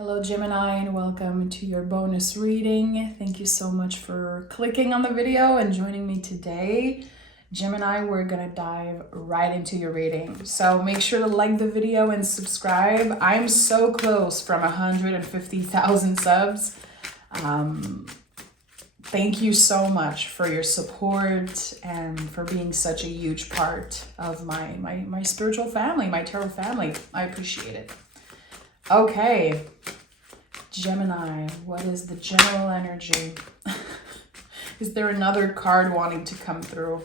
Hello Gemini, and welcome to your bonus reading. Thank you so much for clicking on the video and joining me today. Gemini, we're gonna dive right into your reading. So make sure to like the video and subscribe. I'm so close from 150,000 subs. Thank you so much for your support and for being such a huge part of my spiritual family, my tarot family. I appreciate it. Okay, Gemini, what is the general energy? Is there another card wanting to come through?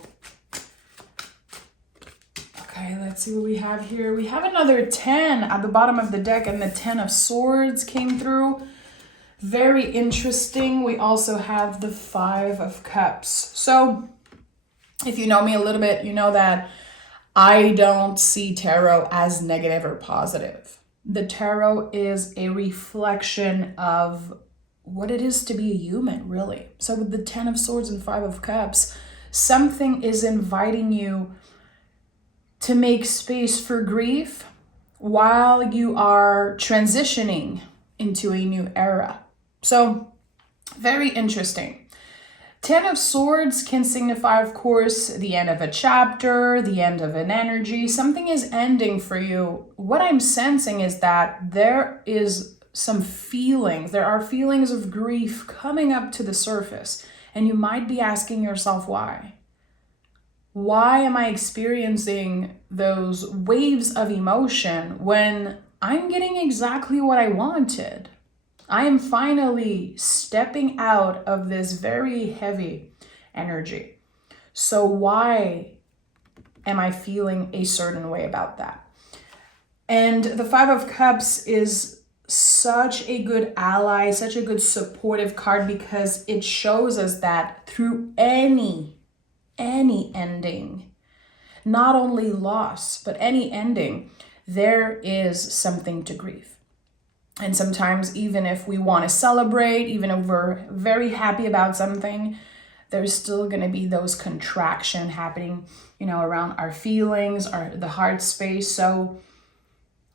Okay, let's see what we have here. We have another 10 at the bottom of the deck, and the 10 of Swords came through. Very interesting. We also have the 5 of Cups. So if you know me a little bit, you know that I don't see tarot as negative or positive. The tarot is a reflection of what it is to be a human, really. So with the 10 of Swords and 5 of Cups, something is inviting you to make space for grief while you are transitioning into a new era. So very interesting. 10 of Swords can signify, of course, the end of a chapter, the end of an energy. Something is ending for you. What I'm sensing is that there is some feelings. There are feelings of grief coming up to the surface. And you might be asking yourself why. Why am I experiencing those waves of emotion when I'm getting exactly what I wanted? I am finally stepping out of this very heavy energy. So why am I feeling a certain way about that? And the 5 of Cups is such a good ally, such a good supportive card, because it shows us that through any ending, not only loss, but any ending, there is something to grieve. And sometimes even if we want to celebrate, even if we're very happy about something, there's still going to be those contraction happening, around our feelings, the heart space. So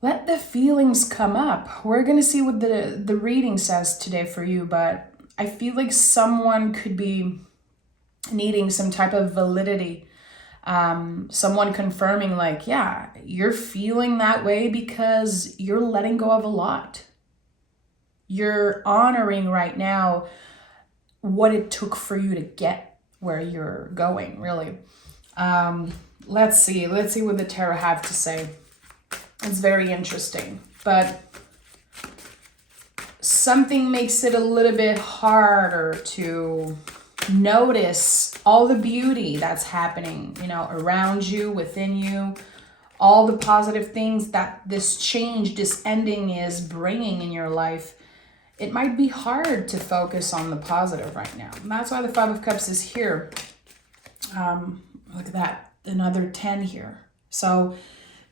let the feelings come up. We're going to see what the reading says today for you, but I feel like someone could be needing some type of validity. Someone confirming like, yeah, you're feeling that way because you're letting go of a lot. You're honoring right now what it took for you to get where you're going, really. Let's see what the tarot have to say. It's very interesting, but something makes it a little bit harder to notice all the beauty that's happening, around you, within you, all the positive things that this change, this ending is bringing in your life. It might be hard to focus on the positive right now. And that's why the 5 of Cups is here. Look at that, another 10 here. So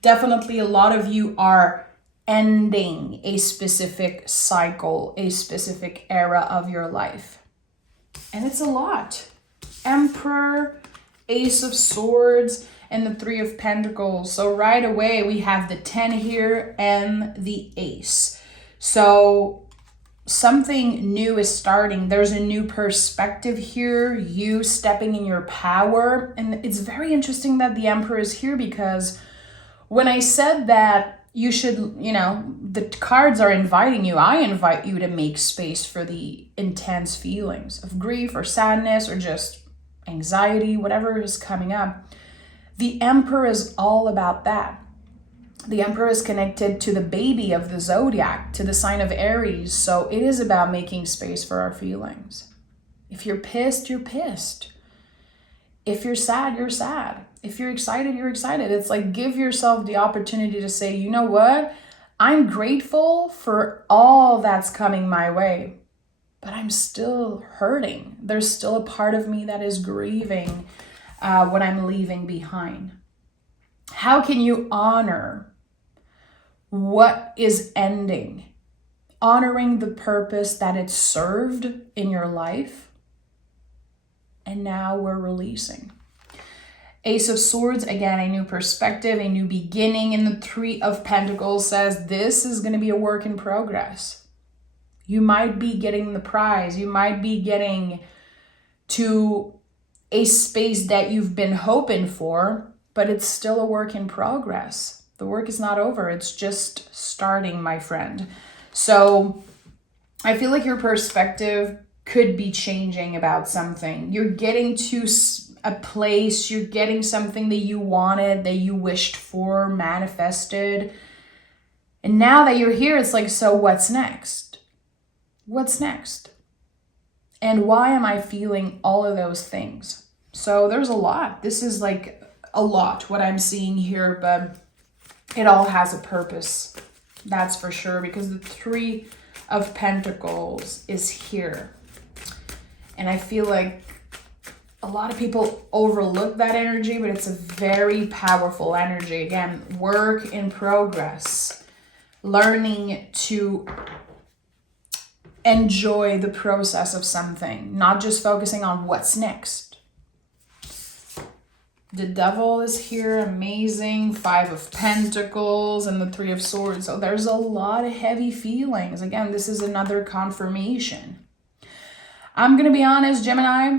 definitely a lot of you are ending a specific cycle, a specific era of your life. And it's a lot. Emperor, Ace of Swords, and the 3 of Pentacles. So right away we have the 10 here and the Ace. So something new is starting. There's a new perspective here, you stepping in your power. And it's very interesting that the Emperor is here, because when I said that you should, the cards are inviting you, I invite you to make space for the intense feelings of grief or sadness or just anxiety, whatever is coming up. The Emperor is all about that. The Emperor is connected to the baby of the zodiac, to the sign of Aries. So it is about making space for our feelings. If you're pissed, you're pissed. If you're sad, you're sad. If you're excited, you're excited. It's like, give yourself the opportunity to say, you know what? I'm grateful for all that's coming my way, but I'm still hurting. There's still a part of me that is grieving what I'm leaving behind. How can you honor what is ending? Honoring the purpose that it served in your life. And now we're releasing. Ace of Swords, again, a new perspective, a new beginning. And the 3 of Pentacles says this is going to be a work in progress. You might be getting the prize. You might be getting to a space that you've been hoping for, but it's still a work in progress. The work is not over. It's just starting, my friend. So I feel like your perspective could be changing about something. You're getting to a place, you're getting something that you wanted, that you wished for, manifested. And now that you're here, it's like, so what's next? What's next? And why am I feeling all of those things? So there's a lot. This is like a lot, what I'm seeing here, but it all has a purpose. That's for sure, because the Three of Pentacles is here. And I feel like a lot of people overlook that energy, but it's a very powerful energy. Again, work in progress. Learning to enjoy the process of something, not just focusing on what's next. The Devil is here, amazing. Five of Pentacles and the Three of Swords. So there's a lot of heavy feelings. Again, this is another confirmation. I'm going to be honest, Gemini,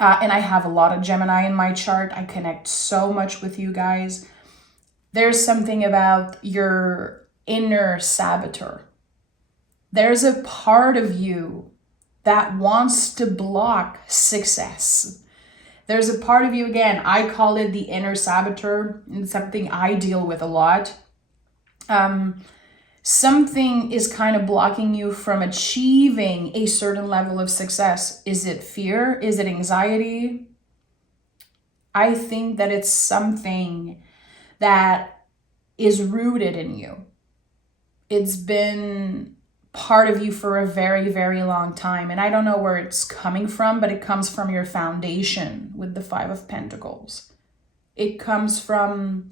and I have a lot of Gemini in my chart. I connect so much with you guys. There's something about your inner saboteur. There's a part of you that wants to block success. There's a part of you, again, I call it the inner saboteur. It's something I deal with a lot. Something is kind of blocking you from achieving a certain level of success. Is it fear? Is it anxiety? I think that it's something that is rooted in you. It's been part of you for a very, very long time. And I don't know where it's coming from, but it comes from your foundation with the Five of Pentacles. It comes from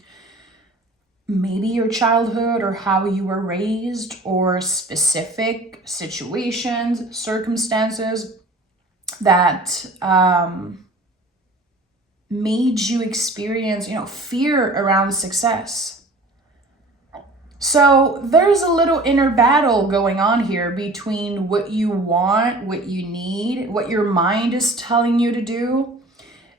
maybe your childhood or how you were raised or specific situations, circumstances that made you experience, fear around success. So there's a little inner battle going on here between what you want, what you need, what your mind is telling you to do.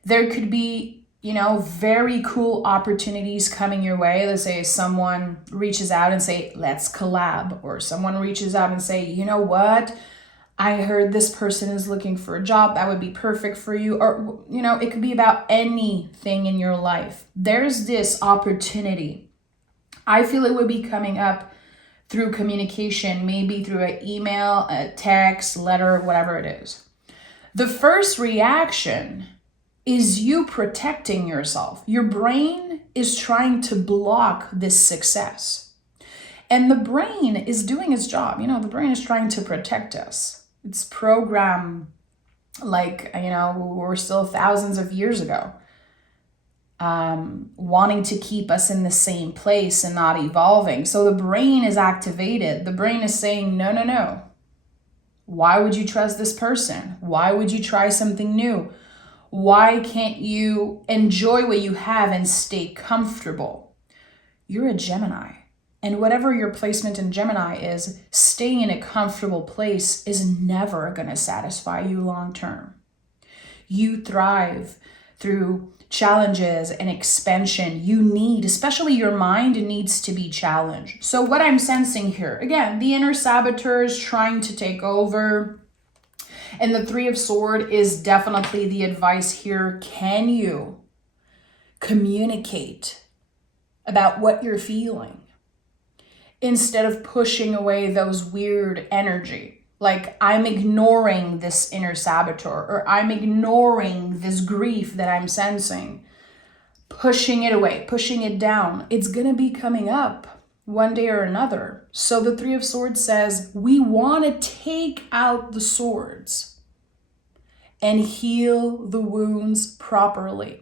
There could be, very cool opportunities coming your way. Let's say someone reaches out and say, let's collab. Or someone reaches out and say, you know what? I heard this person is looking for a job that would be perfect for you. Or, it could be about anything in your life. There's this opportunity. I feel it would be coming up through communication, maybe through an email, a text, letter, whatever it is. The first reaction is you protecting yourself. Your brain is trying to block this success. And the brain is doing its job. The brain is trying to protect us. It's programmed like, we're still thousands of years ago. Wanting to keep us in the same place and not evolving. So the brain is activated. The brain is saying, no. Why would you trust this person? Why would you try something new? Why can't you enjoy what you have and stay comfortable? You're a Gemini. And whatever your placement in Gemini is, staying in a comfortable place is never going to satisfy you long term. You thrive through challenges and expansion. You need, especially your mind needs to be challenged. So what I'm sensing here, again, the inner saboteur is trying to take over. And the Three of Swords is definitely the advice here. Can you communicate about what you're feeling instead of pushing away those weird energy? Like, I'm ignoring this inner saboteur, or I'm ignoring this grief that I'm sensing, pushing it away, pushing it down. It's going to be coming up one day or another. So the Three of Swords says we want to take out the swords and heal the wounds properly.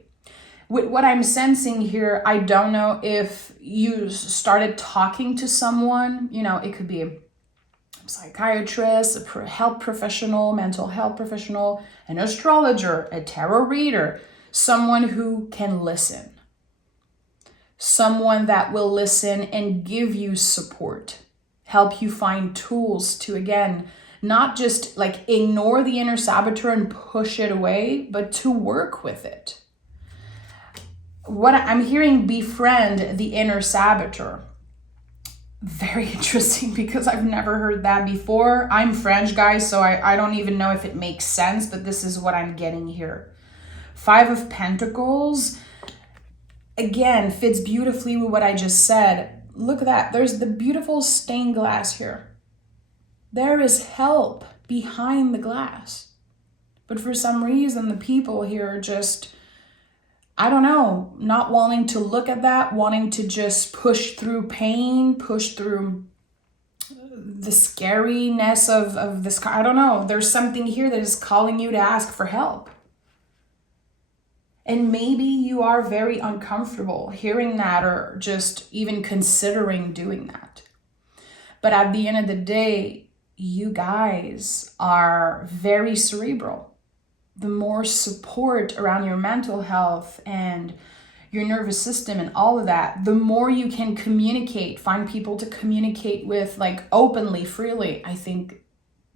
With what I'm sensing here, I don't know if you started talking to someone, it could be a psychiatrist, a health professional, mental health professional, an astrologer, a tarot reader, someone who can listen, someone that will listen and give you support, help you find tools to, again, not just like ignore the inner saboteur and push it away, but to work with it. What I'm hearing, befriend the inner saboteur. Very interesting, because I've never heard that before. I'm French, guys, so I don't even know if it makes sense, but this is what I'm getting here. 5 of Pentacles, again, fits beautifully with what I just said. Look at that. There's the beautiful stained glass here. There is help behind the glass. But for some reason, the people here are just, I don't know, not wanting to look at that, wanting to just push through pain, push through the scariness of this. I don't know. There's something here that is calling you to ask for help. And maybe you are very uncomfortable hearing that or just even considering doing that. But at the end of the day, you guys are very cerebral. The more support around your mental health and your nervous system and all of that, the more you can communicate, find people to communicate with, like, openly, freely, I think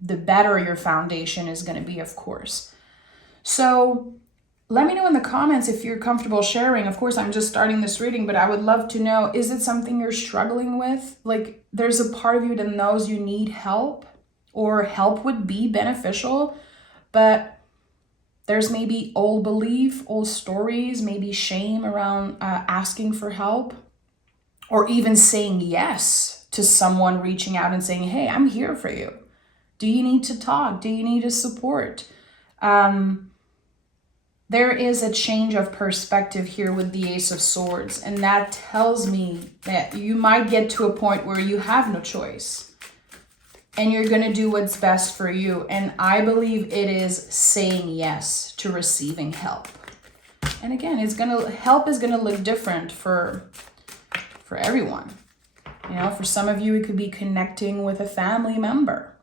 the better your foundation is going to be, of course. So let me know in the comments if you're comfortable sharing. Of course, I'm just starting this reading, but I would love to know, is it something you're struggling with? Like, there's a part of you that knows you need help, or help would be beneficial, but there's maybe old belief, old stories, maybe shame around asking for help, or even saying yes to someone reaching out and saying, hey, I'm here for you. Do you need to talk? Do you need a support? There is a change of perspective here with the Ace of Swords, and that tells me that you might get to a point where you have no choice. And you're going to do what's best for you. And I believe it is saying yes to receiving help. And again, help is going to look different for everyone. You know, for some of you, it could be connecting with a family member.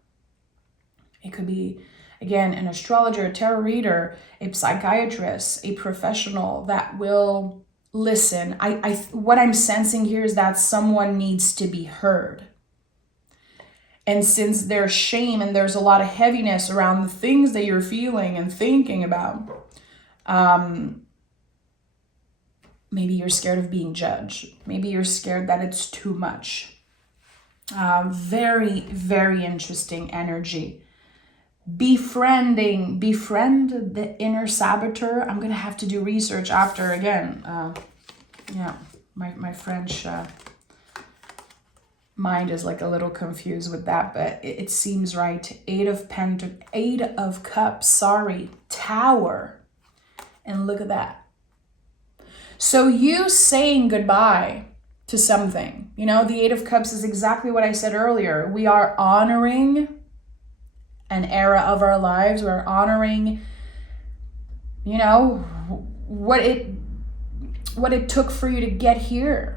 It could be, again, an astrologer, a tarot reader, a psychiatrist, a professional that will listen. What I'm sensing here is that someone needs to be heard. And since there's shame and there's a lot of heaviness around the things that you're feeling and thinking about, maybe you're scared of being judged. Maybe you're scared that it's too much. Very, very interesting energy. Befriend the inner saboteur. I'm going to have to do research after again. My French mind is like a little confused with that, but it seems right. 8 of Cups, Tower. And look at that. So you saying goodbye to something. You know, the 8 of Cups is exactly what I said earlier. We are honoring an era of our lives. We're honoring, you know, what it took for you to get here.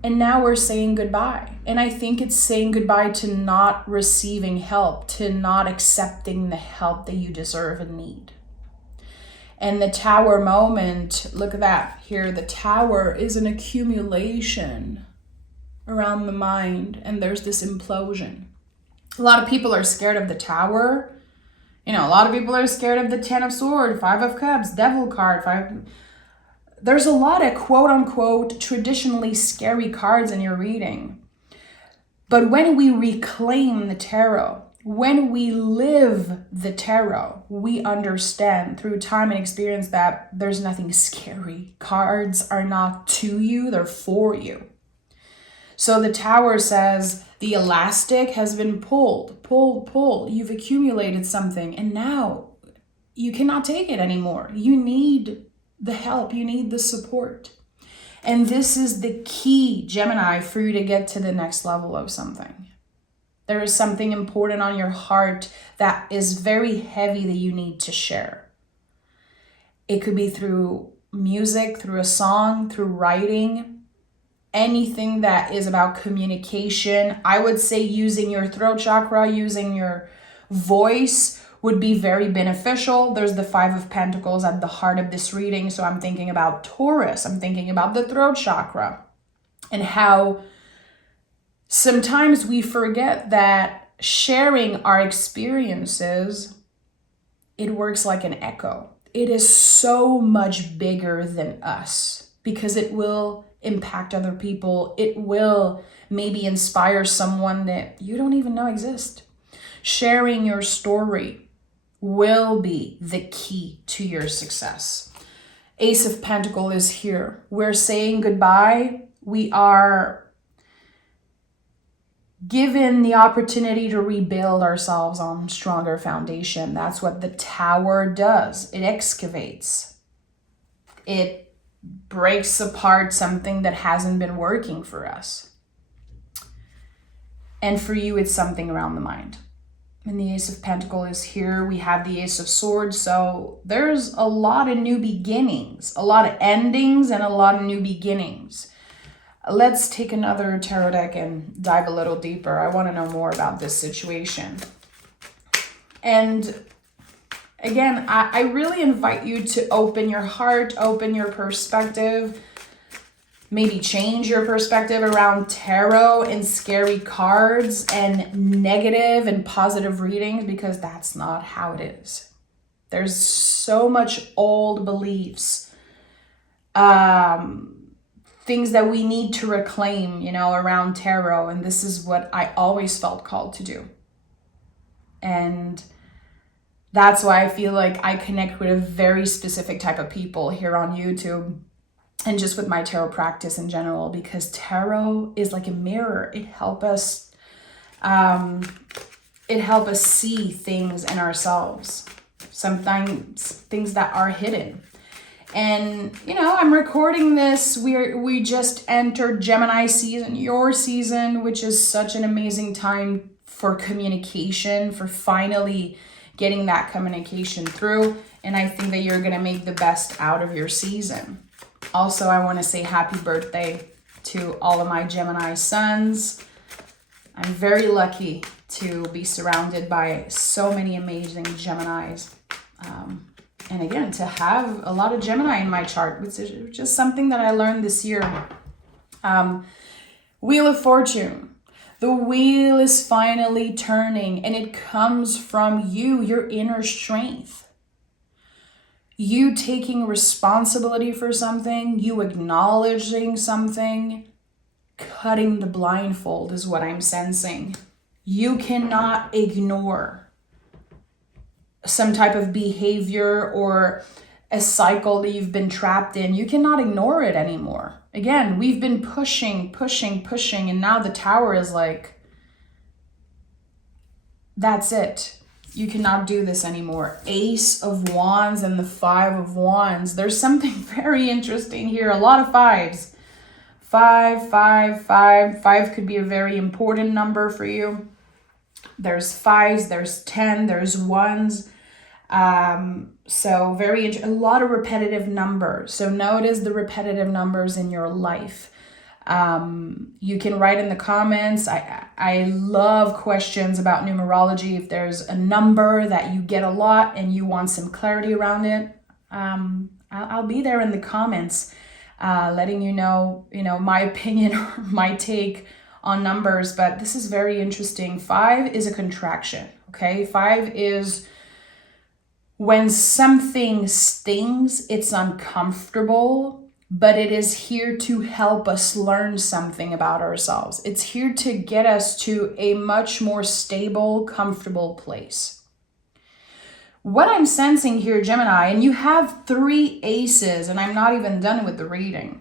And now we're saying goodbye. And I think it's saying goodbye to not receiving help, to not accepting the help that you deserve and need. And the Tower moment, look at that here. The Tower is an accumulation around the mind, and there's this implosion. A lot of people are scared of the Tower. You know, a lot of people are scared of the 10 of Swords, 5 of Cups, Devil card, There's a lot of quote-unquote traditionally scary cards in your reading. But when we reclaim the tarot, when we live the tarot, we understand through time and experience that there's nothing scary. Cards are not to you, they're for you. So the Tower says the elastic has been pulled. You've accumulated something, and now you cannot take it anymore. You need the help, you need the support. And this is the key, Gemini, for you to get to the next level of something. There is something important on your heart that is very heavy that you need to share. It could be through music, through a song, through writing, anything that is about communication. I would say using your throat chakra, using your voice would be very beneficial. There's the 5 of Pentacles at the heart of this reading. So I'm thinking about Taurus. I'm thinking about the throat chakra and how Sometimes we forget that sharing our experiences, it works like an echo. It is so much bigger than us because it will impact other people. It will maybe inspire someone that you don't even know exists. Sharing your story will be the key to your success. Ace of Pentacles is here. We're saying goodbye. We are given the opportunity to rebuild ourselves on stronger foundation. That's what the Tower does. It excavates. It breaks apart something that hasn't been working for us. And for you, it's something around the mind. And the Ace of Pentacles is here. We have the Ace of Swords. So there's a lot of new beginnings, a lot of endings, and a lot of new beginnings. Let's take another tarot deck and dive a little deeper. I want to know more about this situation. And again, I really invite you to open your heart, open your perspective, maybe change your perspective around tarot and scary cards and negative and positive readings, because that's not how it is. There's so much old beliefs, things that we need to reclaim, around tarot. And this is what I always felt called to do. And that's why I feel like I connect with a very specific type of people here on YouTube and just with my tarot practice in general, because tarot is like a mirror. It helps us see things in ourselves, sometimes things that are hidden. And, I'm recording this. We just entered Gemini season, your season, which is such an amazing time for communication, for finally getting that communication through. And I think that you're going to make the best out of your season. Also, I want to say happy birthday to all of my Gemini sons. I'm very lucky to be surrounded by so many amazing Geminis. And again, to have a lot of Gemini in my chart, which is just something that I learned this year. Wheel of Fortune. The wheel is finally turning, and it comes from you, your inner strength. You taking responsibility for something, you acknowledging something, cutting the blindfold is what I'm sensing. You cannot ignore some type of behavior or a cycle that you've been trapped in. You cannot ignore it anymore. Again, we've been pushing, and now the Tower is like, that's it. You cannot do this anymore. Ace of Wands and the Five of Wands. There's something very interesting here. A lot of fives. 5, 5, 5. 5 could be a very important number for you. There's fives, there's 10, there's ones. So a lot of repetitive numbers. So notice the repetitive numbers in your life. You can write in the comments. I love questions about numerology. If there's a number that you get a lot and you want some clarity around it, I'll be there in the comments, letting you know, my opinion or my take on numbers. But this is very interesting. 5 is a contraction. Okay. 5 is when something stings, it's uncomfortable, but it is here to help us learn something about ourselves. It's here to get us to a much more stable, comfortable place. What I'm sensing here, Gemini, and you have 3 aces, and I'm not even done with the reading,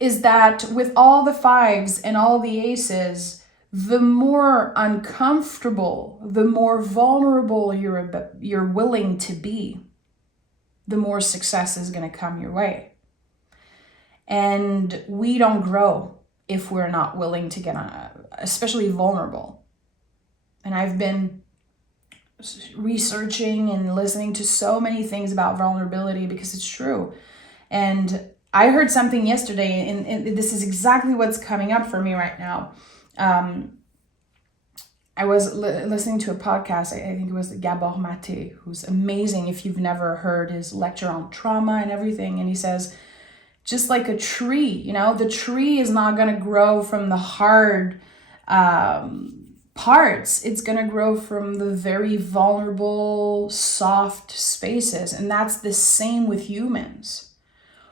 is that with all the 5s and all the aces, the more uncomfortable, the more vulnerable you're willing to be, the more success is going to come your way. And we don't grow if we're not willing to get especially vulnerable. And I've been researching and listening to so many things about vulnerability because it's true. And I heard something yesterday, and this is exactly what's coming up for me right now. I was listening to a podcast. I think it was Gabor Mate, who's amazing if you've never heard his lecture on trauma and everything. And he says, Just like a tree, you know, the tree is not going to grow from the hard parts. It's going to grow from the very vulnerable, soft spaces. And that's the same with humans.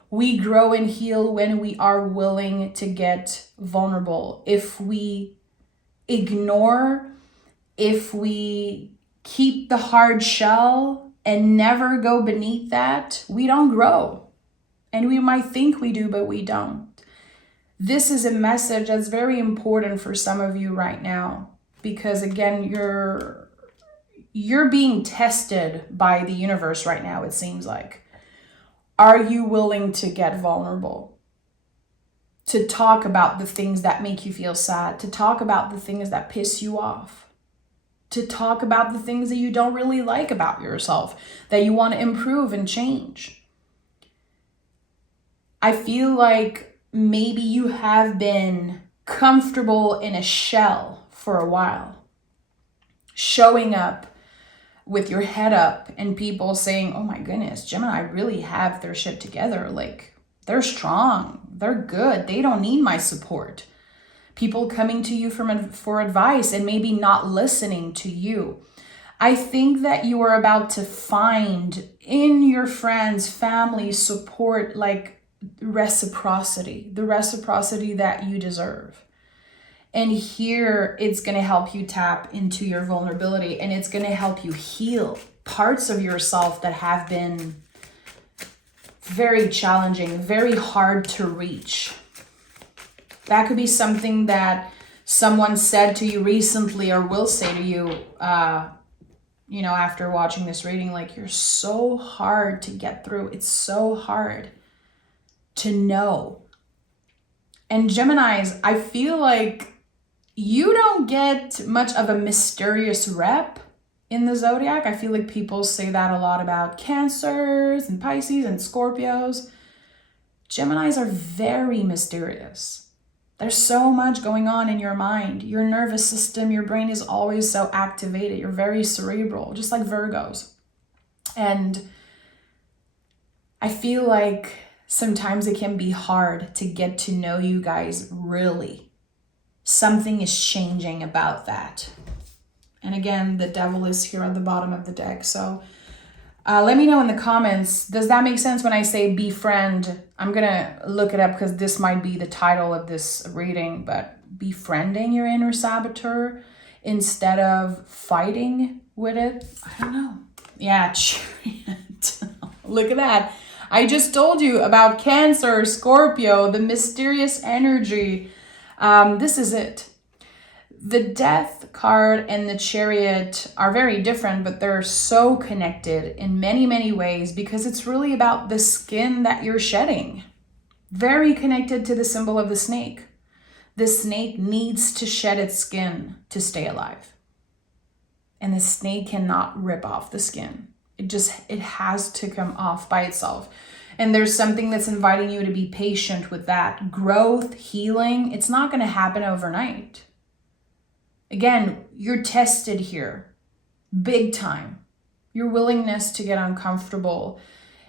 We grow and heal when we are willing to get vulnerable. If we ignore, if we keep the hard shell and never go beneath that, we don't grow. And we might think we do, but we don't. This is a message that's very important for some of you right now, because again, you're being tested by the universe right now, it seems like. Are you willing to get vulnerable? To talk about the things that make you feel sad, to talk about the things that piss you off, to talk about the things that you don't really like about yourself, that you want to improve and change. I feel like maybe you have been comfortable in a shell for a while, showing up with your head up and people saying, oh my goodness, Gemini really have their shit together. Like, they're strong, they're good, they don't need my support. People coming to you for advice and maybe not listening to you. I think that you are about to find in your friends, family, support, like reciprocity, the reciprocity that you deserve. And here it's going to help you tap into your vulnerability, and it's going to help you heal parts of yourself that have been very challenging, very hard to reach. That could be something that someone said to you recently or will say to you, you know, after watching this reading, like, you're so hard to get through. It's so hard to know. And Geminis, I feel like you don't get much of a mysterious rep in the zodiac. I feel like people say that a lot about Cancers and Pisces and Scorpios. Geminis are very mysterious. There's so much going on in your mind. Your nervous system, your brain is always so activated. You're very cerebral, just like Virgos. And I feel like sometimes it can be hard to get to know you guys really. Something is changing about that. And again, the devil is here at the bottom of the deck. So let me know in the comments, does that make sense when I say befriend? I'm going to look it up because this might be the title of this reading, but befriending your inner saboteur instead of fighting with it. I don't know. Yeah, chariot. Look at that. I just told you about Cancer, Scorpio, the mysterious energy. This is it. The Death card and the Chariot are very different, but they're so connected in many, many ways because it's really about the skin that you're shedding. Very connected to the symbol of the snake. The snake needs to shed its skin to stay alive. And the snake cannot rip off the skin. It has to come off by itself. And there's something that's inviting you to be patient with that. Growth, healing, it's not going to happen overnight. Again, you're tested here, big time. Your willingness to get uncomfortable.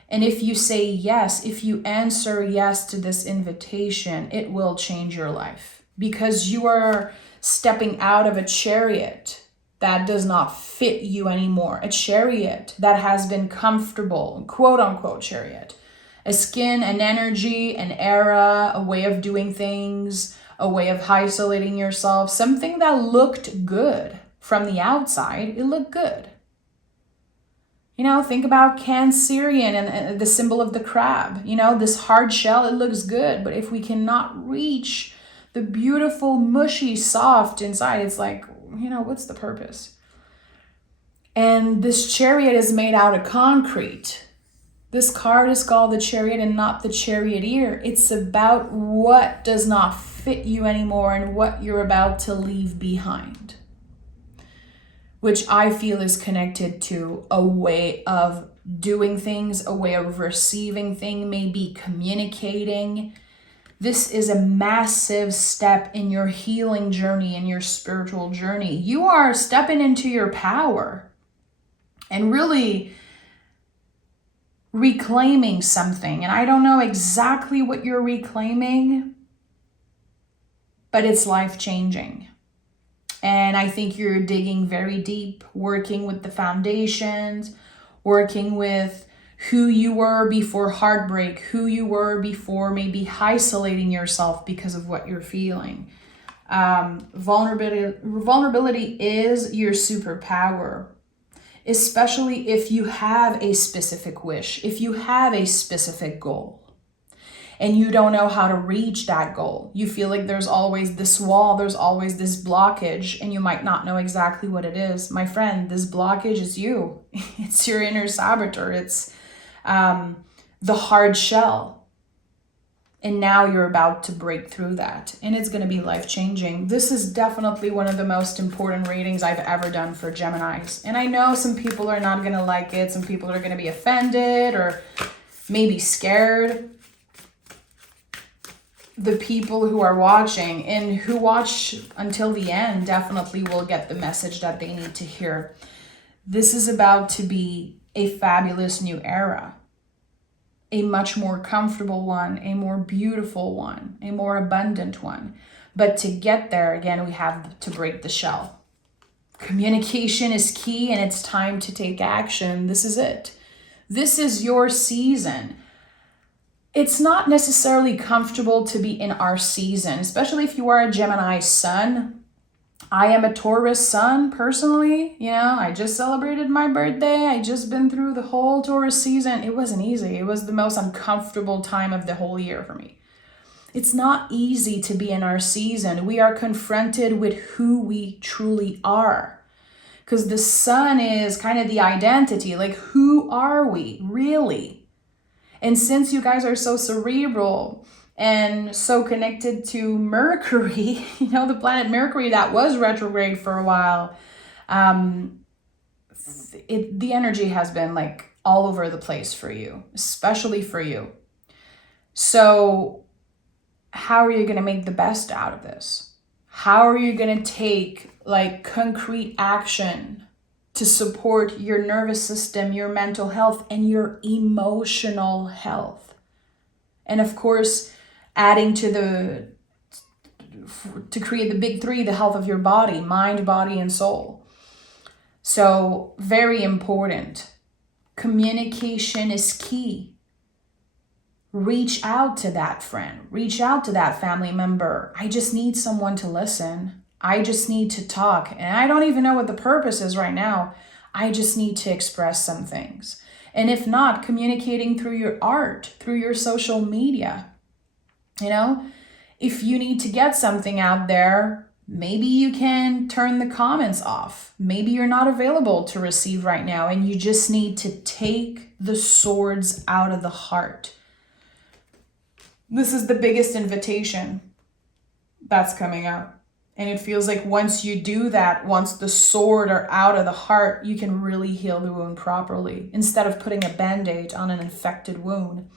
And if you say yes, if you answer yes to this invitation, it will change your life. Because you are stepping out of a chariot that does not fit you anymore. A chariot that has been comfortable, quote unquote chariot. A skin, an energy, an era, a way of doing things, a way of isolating yourself, something that looked good from the outside. It looked good. You know, think about Cancerian and the symbol of the crab. You know, this hard shell, it looks good, but if we cannot reach the beautiful, mushy, soft inside, it's like, you know, what's the purpose? And this chariot is made out of concrete. This card is called the Chariot and not the Charioteer. It's about what does not fit you anymore and what you're about to leave behind, which I feel is connected to a way of doing things, a way of receiving things, maybe communicating. This is a massive step in your healing journey, in your spiritual journey. You are stepping into your power and really reclaiming something. And I don't know exactly what you're reclaiming, but it's life-changing. And I think you're digging very deep, working with the foundations, working with who you were before heartbreak, who you were before maybe isolating yourself because of what you're feeling. Vulnerability is your superpower, especially if you have a specific wish, if you have a specific goal and you don't know how to reach that goal. You feel like there's always this wall, there's always this blockage, and you might not know exactly what it is. My friend, this blockage is you. It's your inner saboteur. It's the hard shell. And now you're about to break through that. And it's going to be life-changing. This is definitely one of the most important readings I've ever done for Geminis. And I know some people are not going to like it. Some people are going to be offended or maybe scared. The people who are watching and who watch until the end definitely will get the message that they need to hear. This is about to be a fabulous new era. A much more comfortable one, a more beautiful one, a more abundant one. But to get there, again, we have to break the shell. Communication is key, and it's time to take action. This is it. This is your season. It's not necessarily comfortable to be in our season, especially if you are a Gemini sun. I am a Taurus sun personally. You know, I just celebrated my birthday. I just been through the whole Taurus season. It wasn't easy. It was the most uncomfortable time of the whole year for me. It's not easy to be in our season. We are confronted with who we truly are. Because the sun is kind of the identity. Like, who are we really? And since you guys are so cerebral and so connected to Mercury, you know, the planet Mercury that was retrograde for a while, the energy has been like all over the place for you, especially for you. So how are you going to make the best out of this? How are you going to take like concrete action to support your nervous system, your mental health, and your emotional health? And of course, adding to create the big three, the health of your body, mind, body, and soul. So very important. Communication is key. Reach out to that friend. Reach out to that family member. I just need someone to listen. I just need to talk. And I don't even know what the purpose is right now. I just need to express some things. And if not, communicating through your art, through your social media. You know, if you need to get something out there, maybe you can turn the comments off. Maybe you're not available to receive right now and you just need to take the swords out of the heart. This is the biggest invitation that's coming out. And it feels like once you do that, once the sword are out of the heart, you can really heal the wound properly instead of putting a band-aid on an infected wound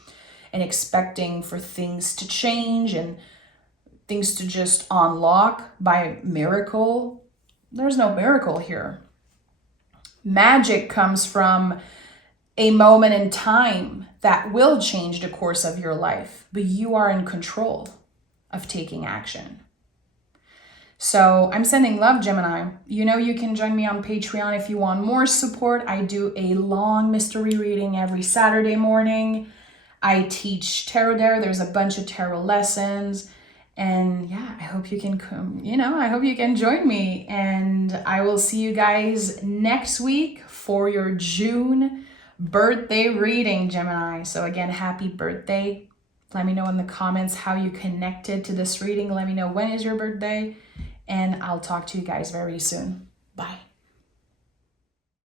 and expecting for things to change and things to just unlock by miracle. There's no miracle here. Magic comes from a moment in time that will change the course of your life, but you are in control of taking action. So I'm sending love, Gemini. You know, you can join me on Patreon if you want more support. I do a long mystery reading every Saturday morning. I teach tarot there. There's a bunch of tarot lessons. And yeah, I hope you can come, I hope you can join me. And I will see you guys next week for your June birthday reading, Gemini. So again, happy birthday. Let me know in the comments how you connected to this reading. Let me know when is your birthday. And I'll talk to you guys very soon. Bye.